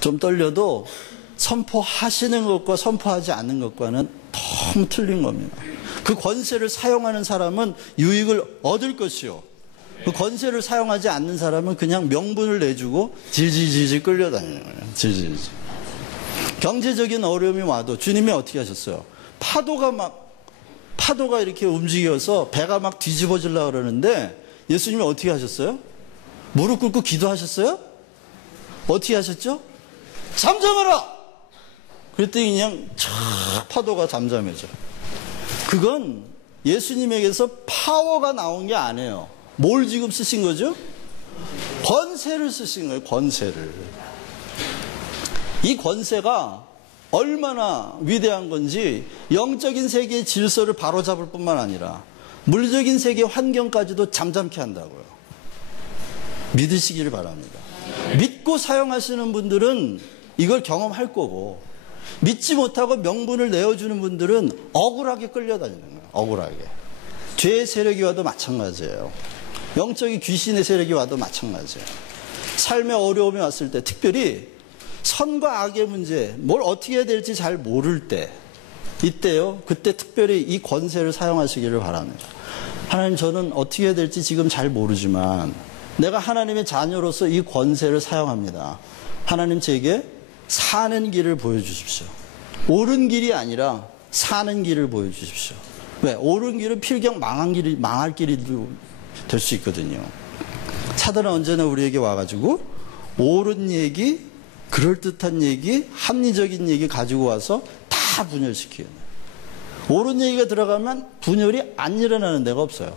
좀 떨려도 선포하시는 것과 선포하지 않는 것과는 너무 틀린 겁니다. 그 권세를 사용하는 사람은 유익을 얻을 것이요, 그 권세를 사용하지 않는 사람은 그냥 명분을 내주고 질질질질 끌려다니는 거예요. 질질질. 경제적인 어려움이 와도 주님이 어떻게 하셨어요? 파도가 이렇게 움직여서 배가 막 뒤집어지려고 그러는데 예수님이 어떻게 하셨어요? 무릎 꿇고 기도하셨어요? 어떻게 하셨죠? 잠잠하라! 그랬더니 그냥 촥 파도가 잠잠해져요. 그건 예수님에게서 파워가 나온 게 아니에요. 뭘 지금 쓰신 거죠? 권세를 쓰신 거예요. 권세를. 이 권세가 얼마나 위대한 건지 영적인 세계의 질서를 바로잡을 뿐만 아니라 물적인 세계의 환경까지도 잠잠케 한다고요. 믿으시기를 바랍니다. 믿고 사용하시는 분들은 이걸 경험할 거고, 믿지 못하고 명분을 내어주는 분들은 억울하게 끌려다니는 거예요. 억울하게. 죄의 세력이 와도 마찬가지예요. 영적인 귀신의 세력이 와도 마찬가지예요. 삶의 어려움이 왔을 때, 특별히 선과 악의 문제, 뭘 어떻게 해야 될지 잘 모를 때, 이때요, 그때 특별히 이 권세를 사용하시기를 바랍니다. 하나님, 저는 어떻게 해야 될지 지금 잘 모르지만 내가 하나님의 자녀로서 이 권세를 사용합니다. 하나님, 제게 사는 길을 보여주십시오. 옳은 길이 아니라 사는 길을 보여주십시오. 왜? 옳은 길은 필경 망할 길이 될 수 있거든요. 사단은 언제나 우리에게 와가지고 옳은 얘기, 그럴듯한 얘기, 합리적인 얘기 가지고 와서 다 분열시키는 거예요. 옳은 얘기가 들어가면 분열이 안 일어나는 데가 없어요.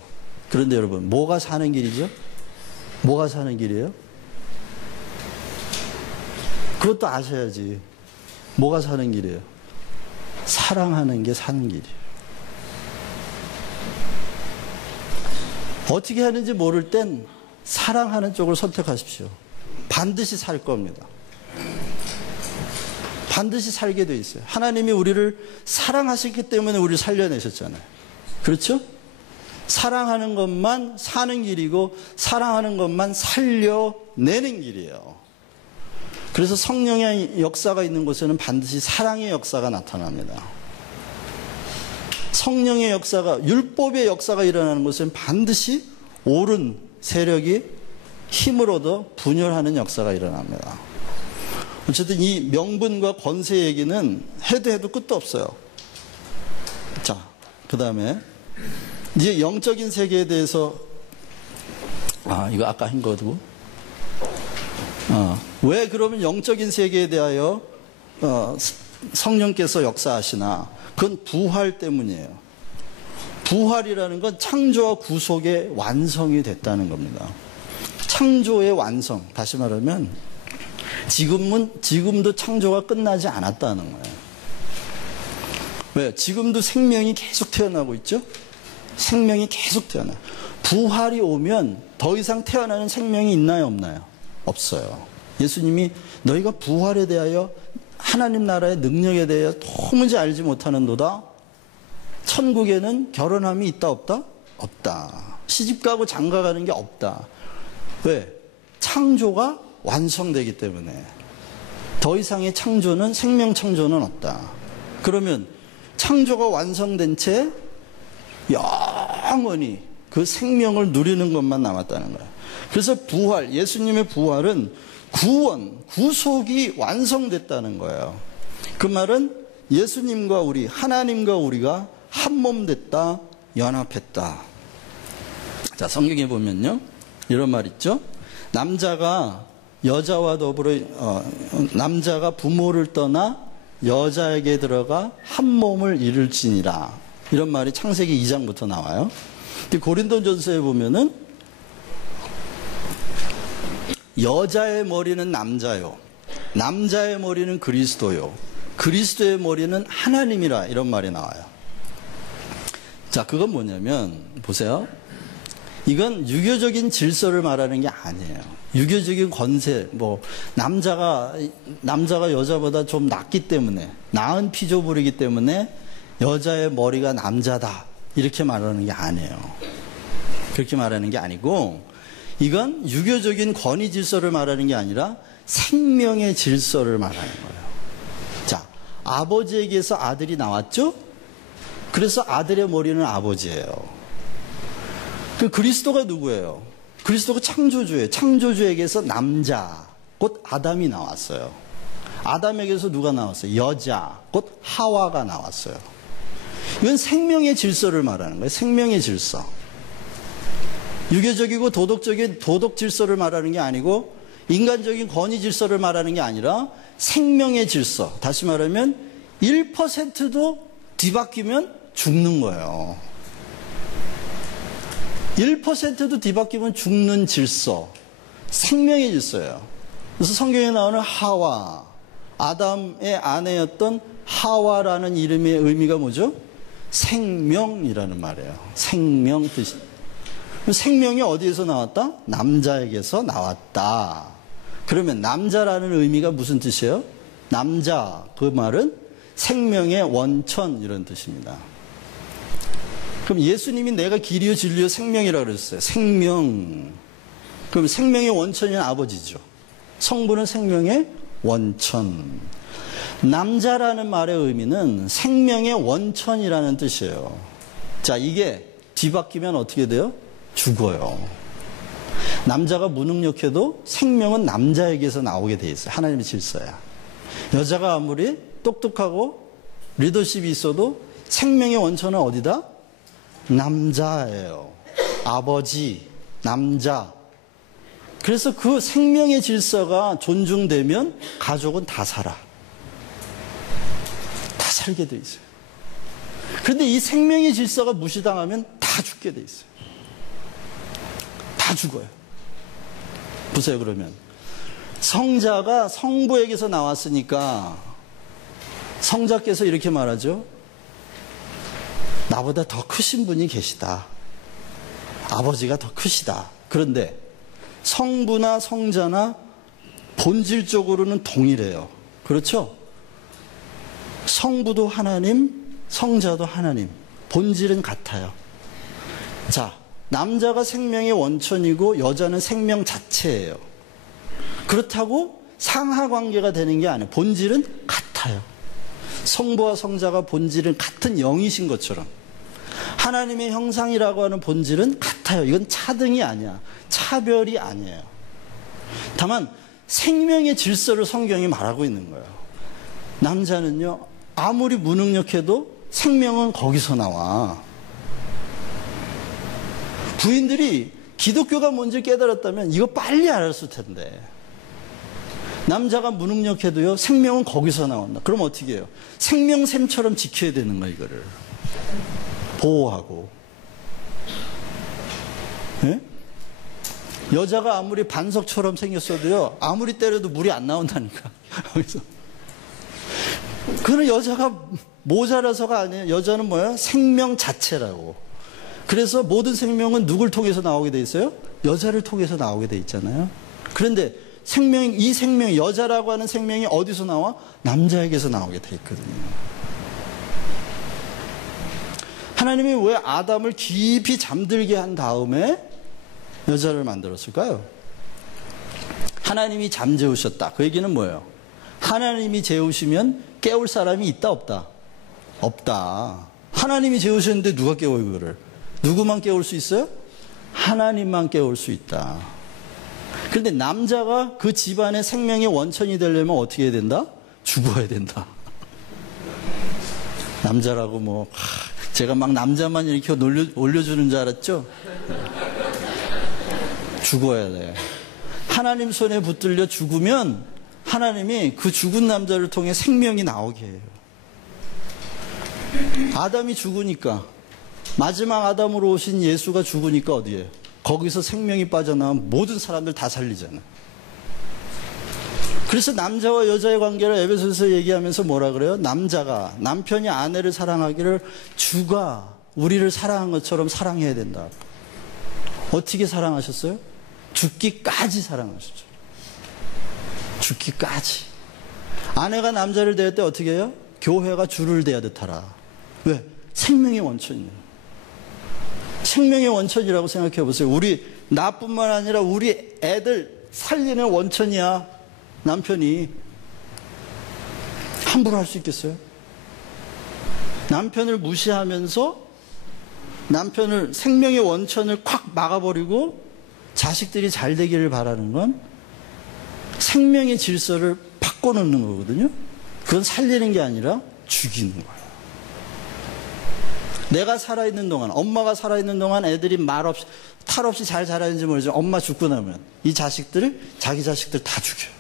그런데 여러분, 뭐가 사는 길이죠? 뭐가 사는 길이에요? 그것도 아셔야지. 뭐가 사는 길이에요? 사랑하는 게 사는 길이에요. 어떻게 하는지 모를 땐 사랑하는 쪽을 선택하십시오. 반드시 살 겁니다. 반드시 살게 돼 있어요. 하나님이 우리를 사랑하셨기 때문에 우리를 살려내셨잖아요. 그렇죠? 사랑하는 것만 사는 길이고 사랑하는 것만 살려내는 길이에요. 그래서 성령의 역사가 있는 곳에는 반드시 사랑의 역사가 나타납니다. 성령의 역사가, 율법의 역사가 일어나는 곳에는 반드시 옳은 세력이 힘을 얻어 분열하는 역사가 일어납니다. 어쨌든 이 명분과 권세 얘기는 해도 끝도 없어요. 자, 그 다음에 이제 영적인 세계에 대해서, 이거 아까 한 거고, 왜 그러면 영적인 세계에 대하여 성령께서 역사하시나? 그건 부활 때문이에요. 부활이라는 건 창조와 구속의 완성이 됐다는 겁니다. 창조의 완성, 다시 말하면 지금도 창조가 끝나지 않았다는 거예요. 왜? 지금도 생명이 계속 태어나고 있죠? 생명이 계속 태어나요. 부활이 오면 더 이상 태어나는 생명이 있나요, 없나요? 없어요. 예수님이 너희가 부활에 대하여, 하나님 나라의 능력에 대하여 도무지 알지 못하는도다. 천국에는 결혼함이 있다 없다? 없다. 시집가고 장가가는 게 없다. 왜? 창조가 완성되기 때문에. 더 이상의 창조는, 생명 창조는 없다. 그러면 창조가 완성된 채 영원히 그 생명을 누리는 것만 남았다는 거예요. 그래서 부활, 예수님의 부활은 구원, 구속이 완성됐다는 거예요. 그 말은 예수님과 우리, 하나님과 우리가 한 몸 됐다, 연합했다. 자, 성경에 보면요, 이런 말 있죠. 남자가 여자와 더불어, 남자가 부모를 떠나 여자에게 들어가 한 몸을 이룰지니라. 이런 말이 창세기 2장부터 나와요. 고린도전서에 보면은 여자의 머리는 남자요, 남자의 머리는 그리스도요, 그리스도의 머리는 하나님이라, 이런 말이 나와요. 자, 그건 뭐냐면, 보세요. 이건 유교적인 질서를 말하는 게 아니에요. 유교적인 권세, 남자가 여자보다 좀 낫기 때문에, 나은 피조물이기 때문에 여자의 머리가 남자다, 이렇게 말하는 게 아니에요. 그렇게 말하는 게 아니고, 이건 유교적인 권위 질서를 말하는 게 아니라 생명의 질서를 말하는 거예요. 자, 아버지에게서 아들이 나왔죠? 그래서 아들의 머리는 아버지예요. 그 그리스도가 누구예요? 그리스도가 창조주예요. 창조주에게서 남자, 곧 아담이 나왔어요. 아담에게서 누가 나왔어요? 여자, 곧 하와가 나왔어요. 이건 생명의 질서를 말하는 거예요. 생명의 질서. 유교적이고 도덕적인 도덕 질서를 말하는 게 아니고 인간적인 권위 질서를 말하는 게 아니라 생명의 질서. 다시 말하면 1%도 뒤바뀌면 죽는 거예요. 1%도 뒤바뀌면 죽는 질서. 생명의 질서예요. 그래서 성경에 나오는 하와, 아담의 아내였던 하와라는 이름의 의미가 뭐죠? 생명이라는 말이에요. 생명 뜻이. 생명이 어디에서 나왔다? 남자에게서 나왔다. 그러면 남자라는 의미가 무슨 뜻이에요? 남자, 그 말은 생명의 원천 이런 뜻입니다. 그럼 예수님이 내가 길이요 진리요 생명이라고 그랬어요. 생명. 그럼 생명의 원천이 아버지죠. 성부는 생명의 원천. 남자라는 말의 의미는 생명의 원천이라는 뜻이에요. 자, 이게 뒤바뀌면 어떻게 돼요? 죽어요. 남자가 무능력해도 생명은 남자에게서 나오게 돼 있어요. 하나님의 질서야. 여자가 아무리 똑똑하고 리더십이 있어도 생명의 원천은 어디다? 남자예요. 아버지, 남자. 그래서 그 생명의 질서가 존중되면 가족은 다 살아. 다 살게 돼 있어요. 그런데 이 생명의 질서가 무시당하면 다 죽게 돼 있어요. 다 죽어요. 보세요, 그러면. 성자가 성부에게서 나왔으니까 성자께서 이렇게 말하죠. 나보다 더 크신 분이 계시다. 아버지가 더 크시다. 그런데 성부나 성자나 본질적으로는 동일해요. 그렇죠? 성부도 하나님, 성자도 하나님. 본질은 같아요. 자, 남자가 생명의 원천이고 여자는 생명 자체예요. 그렇다고 상하 관계가 되는 게 아니에요. 본질은 같아요. 성부와 성자가 본질은 같은 영이신 것처럼 하나님의 형상이라고 하는 본질은 같아요. 이건 차등이 아니야. 차별이 아니에요. 다만 생명의 질서를 성경이 말하고 있는 거예요. 남자는요, 아무리 무능력해도 생명은 거기서 나와. 부인들이 기독교가 뭔지 깨달았다면 이거 빨리 알았을 텐데. 남자가 무능력해도요, 생명은 거기서 나온다. 그럼 어떻게 해요? 생명샘처럼 지켜야 되는 거야, 이거를. 보호하고. 예? 여자가 아무리 반석처럼 생겼어도요, 아무리 때려도 물이 안 나온다니까. 그래서 그는 여자가 모자라서가 아니에요. 여자는 뭐야? 생명 자체라고. 그래서 모든 생명은 누굴 통해서 나오게 돼 있어요? 여자를 통해서 나오게 돼 있잖아요. 그런데 이 생명, 여자라고 하는 생명이 어디서 나와? 남자에게서 나오게 돼 있거든요. 하나님이 왜 아담을 깊이 잠들게 한 다음에 여자를 만들었을까요? 하나님이 잠재우셨다. 그 얘기는 뭐예요? 하나님이 재우시면 깨울 사람이 있다, 없다? 없다. 하나님이 재우셨는데 누가 깨워요, 그거를? 누구만 깨울 수 있어요? 하나님만 깨울 수 있다. 그런데 남자가 그 집안의 생명의 원천이 되려면 어떻게 해야 된다? 죽어야 된다. 남자라고 뭐 제가 막 남자만 이렇게 올려주는 줄 알았죠? 죽어야 돼. 하나님 손에 붙들려 죽으면 하나님이 그 죽은 남자를 통해 생명이 나오게 해요. 아담이 죽으니까, 마지막 아담으로 오신 예수가 죽으니까 어디에? 거기서 생명이 빠져나오면 모든 사람들 다 살리잖아. 그래서 남자와 여자의 관계를 에베소서에서 얘기하면서 뭐라 그래요? 남자가 남편이 아내를 사랑하기를 주가 우리를 사랑한 것처럼 사랑해야 된다. 어떻게 사랑하셨어요? 죽기까지 사랑하셨죠. 죽기까지. 아내가 남자를 대할 때 어떻게 해요? 교회가 주를 대하듯 하라. 왜? 생명의 원천이에요. 생명의 원천이라고 생각해 보세요. 나뿐만 아니라 우리 애들 살리는 원천이야. 남편이 함부로 할 수 있겠어요? 남편을 무시하면서 남편을 생명의 원천을 콱 막아버리고 자식들이 잘 되기를 바라는 건 생명의 질서를 바꿔놓는 거거든요. 그건 살리는 게 아니라 죽이는 거예요. 내가 살아있는 동안, 엄마가 살아있는 동안 애들이 말 없이, 탈 없이 잘 자라는지 모르지만 엄마 죽고 나면 이 자식들을, 자기 자식들 다 죽여요.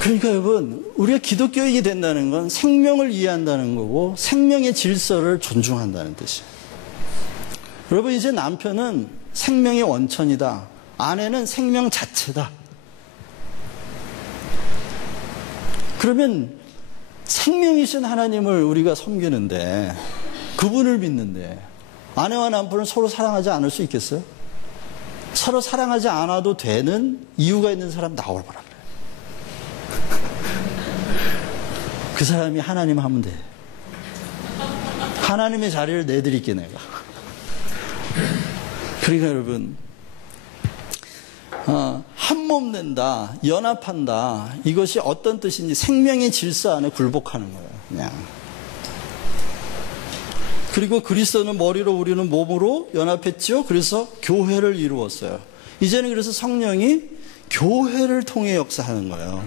그러니까 여러분, 우리가 기독교인이 된다는 건 생명을 이해한다는 거고 생명의 질서를 존중한다는 뜻이에요. 여러분, 이제 남편은 생명의 원천이다. 아내는 생명 자체다. 그러면 생명이신 하나님을 우리가 섬기는데, 그분을 믿는데 아내와 남편은 서로 사랑하지 않을 수 있겠어요? 서로 사랑하지 않아도 되는 이유가 있는 사람 나올 거라 그래요. 그 사람이 하나님 하면 돼. 하나님의 자리를 내드릴게 내가. 그러니까 여러분, 한몸 낸다, 연합한다, 이것이 어떤 뜻인지 생명의 질서 안에 굴복하는 거예요. 그냥. 그리고 그리스도는 머리로 우리는 몸으로 연합했죠. 그래서 교회를 이루었어요. 이제는 그래서 성령이 교회를 통해 역사하는 거예요.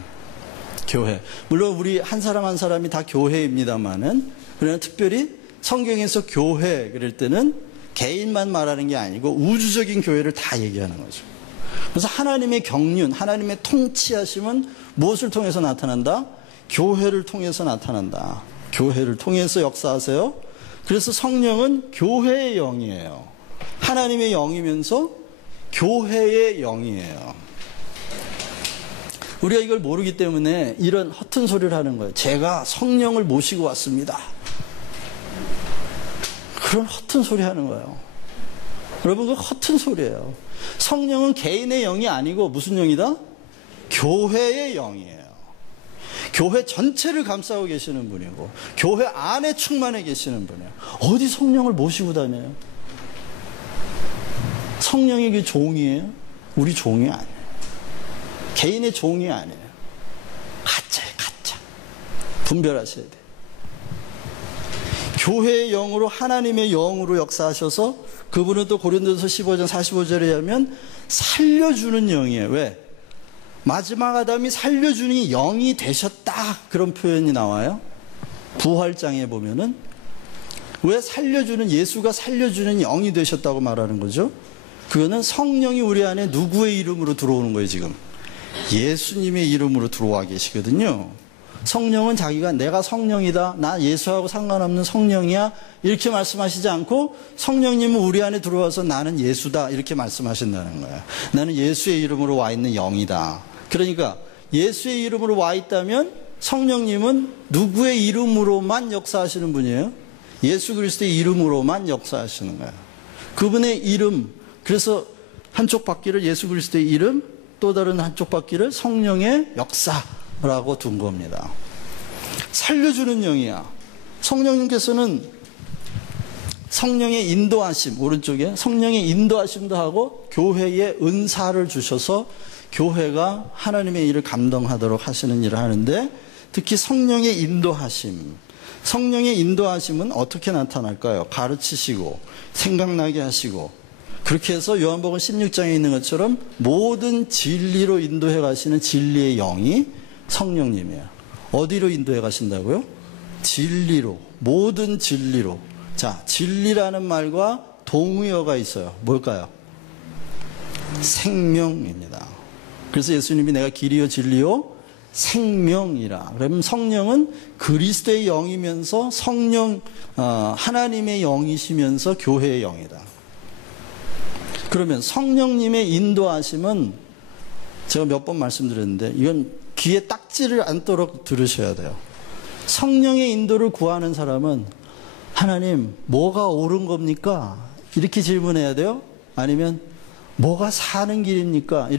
교회. 물론 우리 한 사람 한 사람이 다 교회입니다만은, 그러나 특별히 성경에서 교회 그럴 때는 개인만 말하는 게 아니고 우주적인 교회를 다 얘기하는 거죠. 그래서 하나님의 경륜, 하나님의 통치하심은 무엇을 통해서 나타난다? 교회를 통해서 나타난다. 교회를 통해서 역사하세요. 그래서 성령은 교회의 영이에요. 하나님의 영이면서 교회의 영이에요. 우리가 이걸 모르기 때문에 이런 허튼 소리를 하는 거예요. 제가 성령을 모시고 왔습니다. 그런 허튼 소리 하는 거예요. 여러분, 그거 허튼 소리예요. 성령은 개인의 영이 아니고 무슨 영이다? 교회의 영이에요. 교회 전체를 감싸고 계시는 분이고 교회 안에 충만해 계시는 분이에요. 어디 성령을 모시고 다녀요? 성령이 그 종이에요? 우리 종이 아니에요. 개인의 종이 아니에요. 가짜예요, 가짜. 분별하셔야 돼요. 교회의 영으로, 하나님의 영으로 역사하셔서 그분은 또 고린도서 15장 45절에 하면 살려주는 영이에요. 왜? 마지막 아담이 살려주는 영이 되셨다, 그런 표현이 나와요. 부활장에 보면은. 왜 살려주는, 예수가 살려주는 영이 되셨다고 말하는 거죠? 그거는 성령이 우리 안에 누구의 이름으로 들어오는 거예요, 지금? 예수님의 이름으로 들어와 계시거든요. 성령은 자기가 내가 성령이다, 나 예수하고 상관없는 성령이야, 이렇게 말씀하시지 않고 성령님은 우리 안에 들어와서 나는 예수다, 이렇게 말씀하신다는 거예요. 나는 예수의 이름으로 와 있는 영이다. 그러니까 예수의 이름으로 와 있다면 성령님은 누구의 이름으로만 역사하시는 분이에요? 예수 그리스도의 이름으로만 역사하시는 거예요. 그분의 이름, 그래서 한쪽 바퀴를 예수 그리스도의 이름, 또 다른 한쪽 바퀴를 성령의 역사라고 둔 겁니다. 살려주는 영이야. 성령님께서는 성령의 인도하심, 오른쪽에 성령의 인도하심도 하고 교회에 은사를 주셔서 교회가 하나님의 일을 감당하도록 하시는 일을 하는데, 특히 성령의 인도하심, 성령의 인도하심은 어떻게 나타날까요? 가르치시고 생각나게 하시고, 그렇게 해서 요한복음 16장에 있는 것처럼 모든 진리로 인도해 가시는 진리의 영이 성령님이에요. 어디로 인도해 가신다고요? 진리로, 모든 진리로. 자, 진리라는 말과 동의어가 있어요. 뭘까요? 생명입니다. 그래서 예수님이 내가 길이요 진리요 생명이라. 그러면 성령은 그리스도의 영이면서 성령, 하나님의 영이시면서 교회의 영이다. 그러면 성령님의 인도하심은 제가 몇 번 말씀드렸는데 이건 귀에 딱지를 않도록 들으셔야 돼요. 성령의 인도를 구하는 사람은 하나님, 뭐가 옳은 겁니까? 이렇게 질문해야 돼요? 아니면 뭐가 사는 길입니까?